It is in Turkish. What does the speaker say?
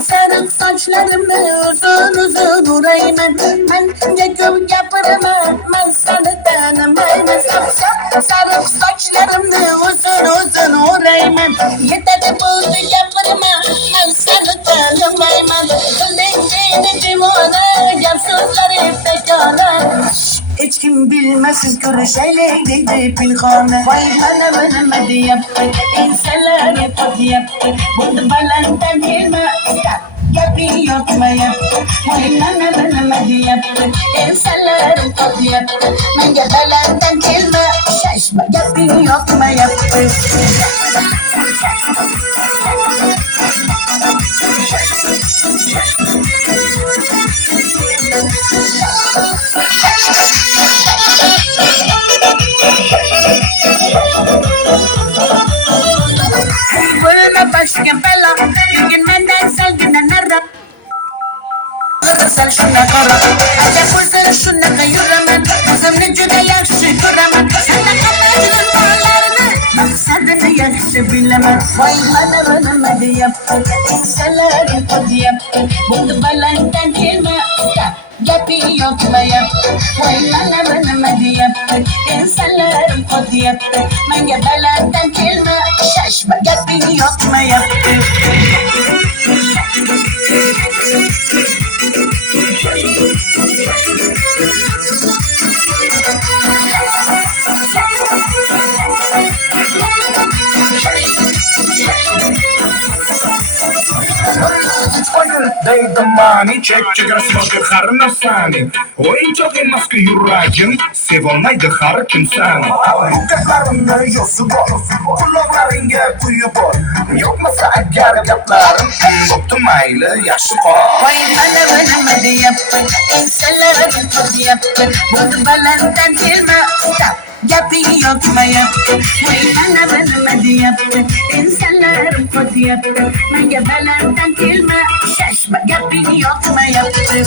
Sarık saçlarımı uzun uzun urayman. Ben yakım yaparım, ben sana tanımayım. Sarık saçlarımı uzun uzun urayman. Yeter buldu yaparım, ben sana tanımayım. Kılın cimona, yapsızları pekala. Hiç kim bilmesin körüşeyleydi pilhane. Vay bana yaptık, insanlar yapıp yaptık. Bunu balandan gelme, yapıyor mu yaptık. Vay bana yaptık, insanlar yapıp yaptık. Ben de balandan gelme, şaşma, yapıyor mu yaptık. Vuelve başka bela, bugün benden selgine nerede? Sen şuna kara, acaba sen şuna kayıraman. Kızım ne cüda yakşı kuraman. Sen de kapattın bağlarını, maksadını yakşı bilemem. Vay bana yaptık, insanların kodu yaptık. Bunu balandan gelme, yapıyor mu yaptık. Vay bana yaptık, insanların kodu yaptık. Ben de balandan gelme, şaşma, yapıyor mu yaptık. Дай domani çek rasmı har nafsani. Oyuncak maske yuracın sevolmaydı har kimsen. Bukaklarında yosu bor, kulaklarınga kuyu bor. Yokmasa agar gaplarım boptu maylı yaşı kor. Vay bana yaptık, insanların kodu yaptık. Bunu balandan gelme, yapıyor mu yaptık. Vay bana yaptık, insanların kodu yaptık. Ben de balandan gelme, şaşma, yapıyor mu yaptık.